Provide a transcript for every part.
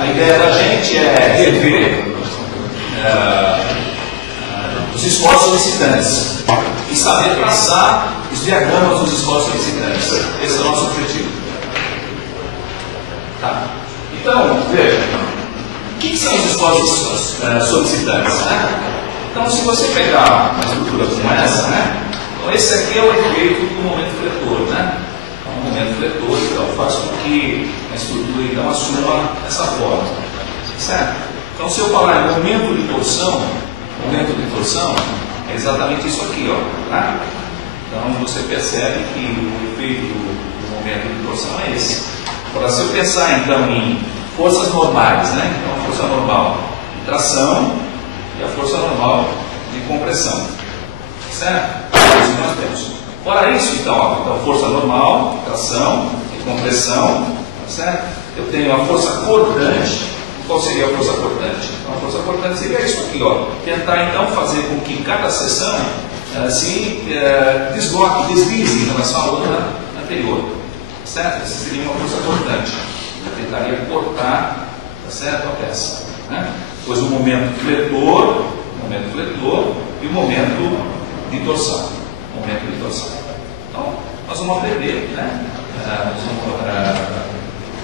A ideia da gente é rever os esforços solicitantes e saber traçar os diagramas dos esforços solicitantes. Esse é o nosso objetivo. Tá. Então, veja, o que são os esforços solicitantes? Né? Então, se você pegar uma estrutura como essa, né? Então esse aqui é o efeito do momento fletor, né? O momento fletor, então, faz com que a estrutura então assuma essa forma, certo? Então, se eu falar em momento de torção é exatamente isso aqui, ó, tá? Então, você percebe que o efeito do momento de torção é esse. Agora, se eu pensar então em forças normais, né? Então, a força normal de tração e a força normal de compressão, certo? É isso que nós temos. Fora isso, então, força normal, tração e compressão, certo? Eu tenho a força cortante. Qual seria a força cortante? Então, a força cortante seria isso aqui, ó. Tentar então fazer com que cada seção se desloque, deslize em relação à outra anterior, certo? Essa seria uma força cortante. Eu tentaria cortar, tá certo, a peça, né? Depois o momento fletor e o momento de torção. Então, nós vamos aprender, né? Nós vamos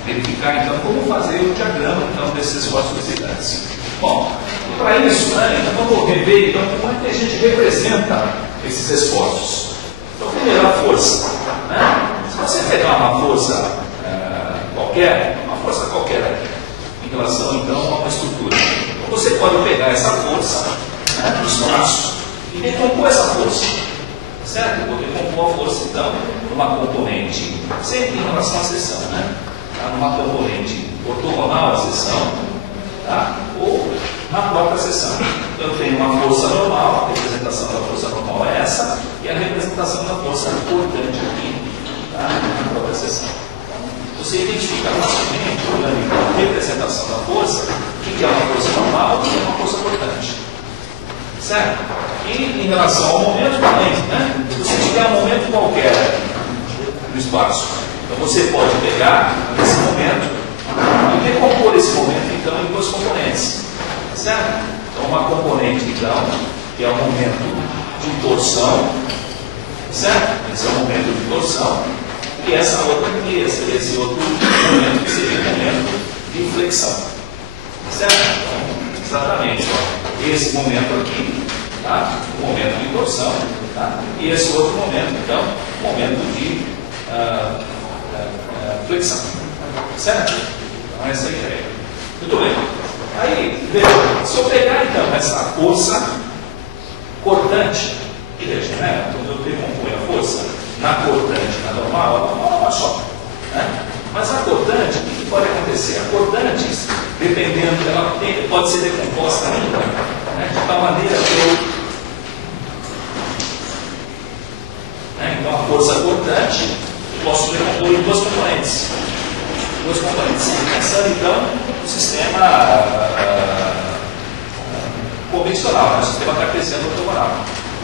verificar então como fazer o diagrama então, desses esforços solicitantes. Bom, para isso, né, então, vamos rever então, como é que a gente representa esses esforços. Então, primeiro a força. Né? Se você pegar uma força qualquer aqui, em relação então a uma estrutura, então, você pode pegar essa força, né, do espaço e decompor essa força. Certo? Eu vou decompor a força, então, numa componente, sempre em relação à seção, né? Tá? Numa componente ortogonal à seção, tá? Ou na própria seção. Então, eu tenho uma força normal, a representação da força normal é essa, e a representação da força cortante aqui, tá? Na própria seção. Você identifica facilmente, olhando a representação da força, o que é uma força normal e o que é uma força cortante. Certo? E em relação ao momento também, né? Se você tiver um momento qualquer no espaço, então você pode pegar esse momento e decompor esse momento então em duas componentes. Certo? Então uma componente então, que é o momento de torção, certo? Esse é o momento de torção, e essa outra aqui, esse outro momento que seria o momento de flexão. Certo? Então, exatamente, ó, esse momento aqui, tá? O momento de torção, tá? E esse outro momento, então, o momento de flexão. Certo? Então, essa é a ideia. Muito bem. Aí, veja, se eu pegar então essa força cortante, e veja, né? Quando eu decomponho a força na cortante, na normal, a normal é uma só. Né? Mas a cortante, o que pode acontecer? A cortante, dependendo, ela pode ser decomposta ainda, né? De tal maneira que eu. Então, a força cortante, eu posso decompor em duas componentes. Pensando, então, no sistema convencional, no sistema cartesiano ortogonal.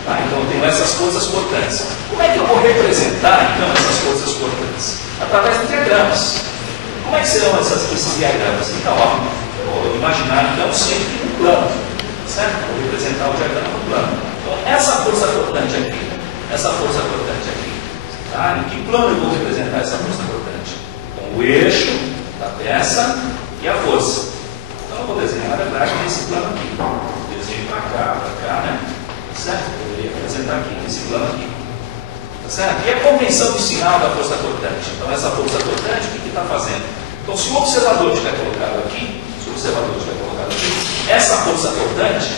Tá? Então, eu tenho essas forças cortantes. Como é que eu vou representar, então, essas forças cortantes? Através de diagramas. Como é que serão esses diagramas? Então, ó, eu vou imaginar, então, sempre um plano. Certo? Vou representar o diagrama no plano. Então, essa força cortante aqui. Tá? Em que plano eu vou representar essa força cortante? Então, o eixo da peça e a força. Então, eu vou desenhar, na verdade, nesse plano aqui. Desenho para cá, né? Certo? Eu deveria representar aqui, nesse plano aqui. Tá certo? E a convenção do sinal da força cortante? Então, essa força cortante, o que está fazendo? Então, se o observador estiver colocado aqui, essa força cortante,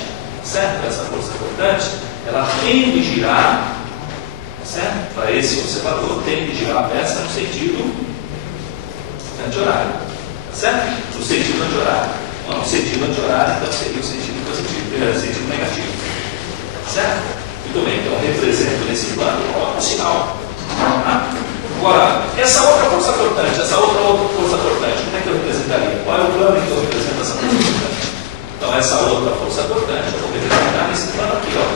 certo? Essa força cortante, ela tem de girar, certo? Para esse observador, tem de girar a peça no sentido anti-horário. Certo? No sentido anti-horário. No sentido anti-horário, então seria o sentido positivo, sentido negativo. Certo? Muito bem, então eu represento nesse plano o sinal. Tá? Agora, essa outra força cortante, essa outra força cortante, como é que eu representaria? Qual é o plano em que eu represento essa força cortante? Então, essa outra força cortante, eu vou representar nesse plano aqui, ó.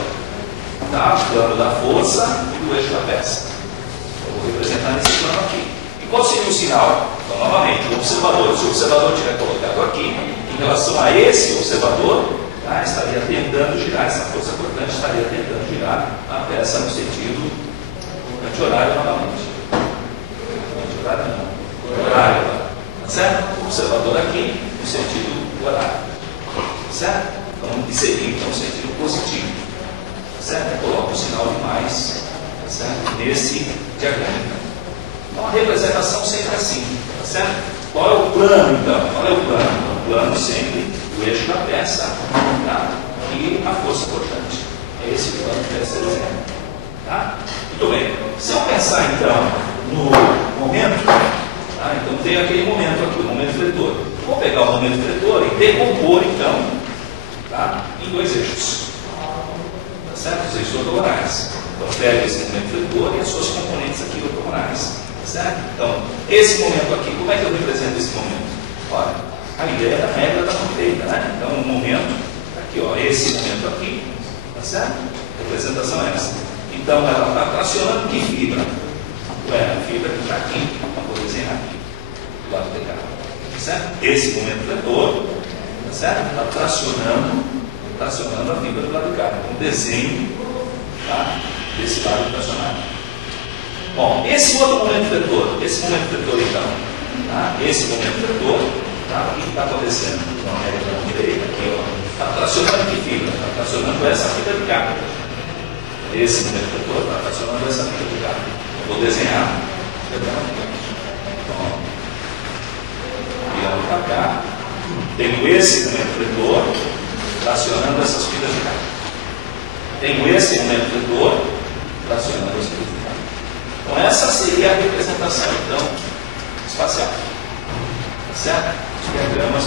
Tá? O plano da força e do eixo da peça. Eu vou representar nesse plano aqui. E qual seria o sinal? Então, novamente, o observador se o observador tiver colocado aqui, em relação a esse observador, tá, estaria tentando girar, essa força cortante estaria tentando girar a peça no sentido anti-horário novamente. Anti-horário não, horário agora. Tá certo? O observador aqui no sentido horário. Tá certo? Então, isso seria então o sentido positivo. Tá certo? Coloca o sinal de mais, tá certo? Nesse diagrama. Então, a representação sempre assim. Tá certo? Qual é o plano então? Qual é o plano? O plano sempre o eixo da peça, tá? E a força cortante. É esse o plano que deve ser desenhado. Tá? Muito bem. Se eu pensar então no momento, tá? Então tem aquele momento aqui, o momento fletor. Vou pegar o momento fletor e decompor então, tá? Em dois eixos. Tá certo? Os eixos ortogonais. Então pego esse momento fletor e as suas componentes aqui ortogonais. Tá certo? Então, esse momento aqui, como é que eu represento esse momento? Olha, a ideia da regra está feita, né? Então, o momento, aqui, ó, esse momento aqui, tá certo? A representação é essa. Então, ela está tracionando que fibra? Ué, a fibra que está aqui, então vou desenhar aqui, do lado de cá, tá certo? Esse momento fletor, tá certo? Está tracionando a fibra do lado de cá. Então, desenho, tá? Desse lado tracionado. Bom, esse outro momento fletor então, tá? Esse momento fletor, tá? O que está acontecendo? Então, a regra da direita aqui, ó, está tracionando que fibra? Está tracionando essa fibra de cá. Esse momento fletor está tracionando essa fibra de cá. Eu vou desenhar, então, virando para cá, tenho esse momento fletor tracionando essas fibras de cá. Tenho esse momento fletor tracionando as fibras de cá. Então, essa seria a representação, então, espacial. Tá certo? Os diagramas